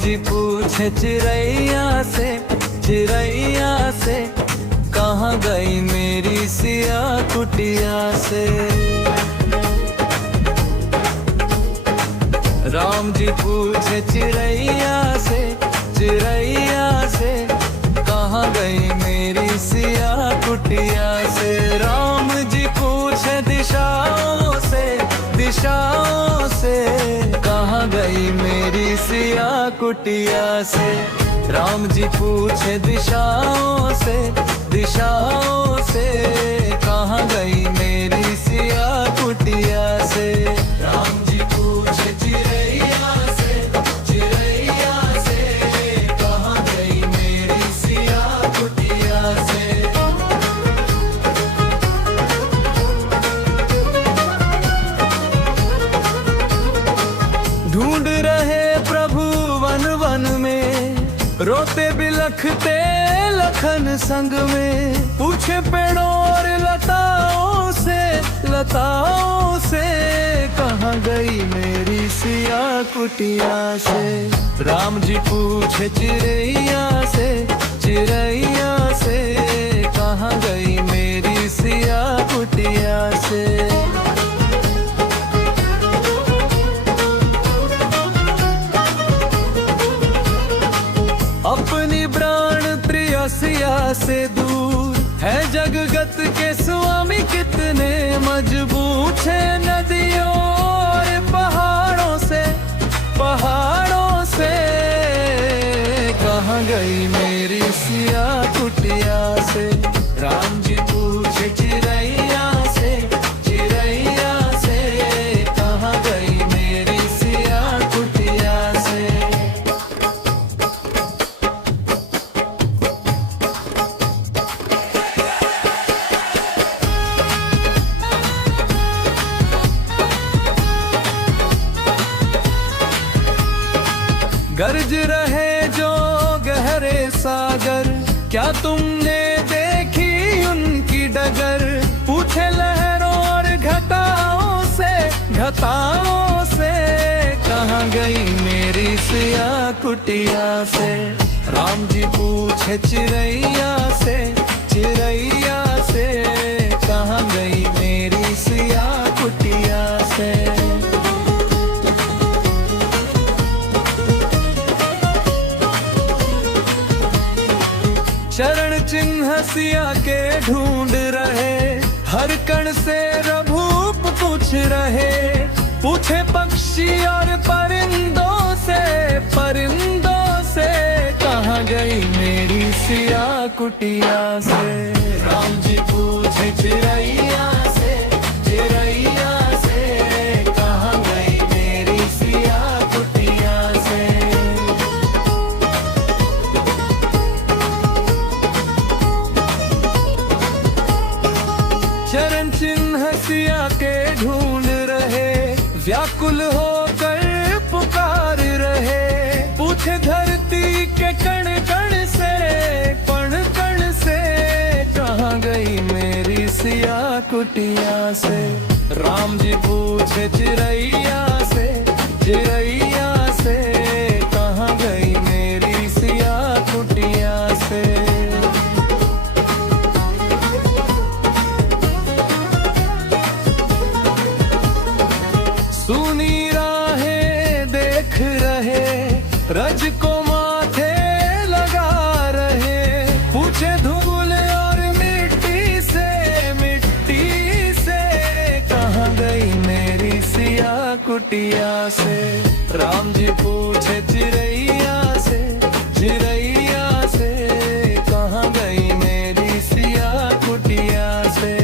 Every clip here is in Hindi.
जी पूछे चिड़ैया से कहाँ गई मेरी सिया कुटिया से। राम जी पूछे चिड़ैया से कहाँ गई मेरी सिया कुटिया से। राम जी पूछे दिशाओं से कहाँ गई मेरी सिया कुटिया से। राम जी पूछे दिशाओं से कहाँ गई मेरी सिया कुटिया से। राम जी पूछे चिड़ैया से कहाँ गई मेरी सिया कुटिया से। ढूंढ रहे प्रभु वन वन में, रोते बिलखते लखन संग में। पूछे पेड़ों और लताओं से कहाँ गई मेरी सिया कुटिया से। राम जी पूछे चिड़ैया से कहाँ गई मेरी सिया कुटिया से। अपनी प्राण प्रियसिया से दूर है जगत के स्वामी कितने मजबूर। है नदियों और पहाड़ों से कहाँ गई मेरी सिया कुटिया से। राम जी पूछे चिड़ैया से कहाँ गई मेरी सिया कुटिया से। गरज रहे जो गहरे सागर, क्या तुमने देखी उनकी डगर। पूछे लहरों और घटाओं से कहाँ गई मेरी सिया कुटिया से। राम जी पूछे चिड़ैया से कहाँ गई मेरी सिया कुटिया से। चरण चिन्ह सिया के ढूंढ रहे, हर कण से रभूप पूछ रहे। पूछे पक्षी और परिंदों से कहाँ गई मेरी सिया कुटिया से। राम जी पूछे चिड़ैया से कहाँ गई मेरी सिया कुटिया से। चरण चिन्ह सिया के ढूंढ रहे, व्याकुल होकर पुकार रहे। पूछे धरती के कण से कहाँ गई मेरी सिया कुटिया से। राम जी पूछे चिड़ैया से कहाँ गई मेरी सिया कुटिया से। सुनी राहें देख रहे, रज को माथे लगा रहे। पूछे धूल और मिट्टी से कहाँ गई मेरी सिया कुटिया से। राम जी पूछे चिड़ैया से कहाँ गई मेरी सिया कुटिया से।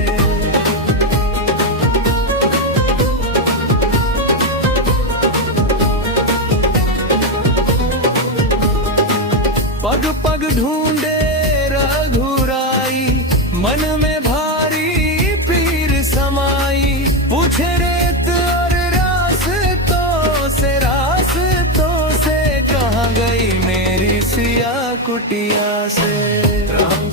पग पग ढूंढे रघुराई, मन में भारी पीर समाई। पूछे रेत और रास्तों से कहाँ गई मेरी सिया कुटिया से। राम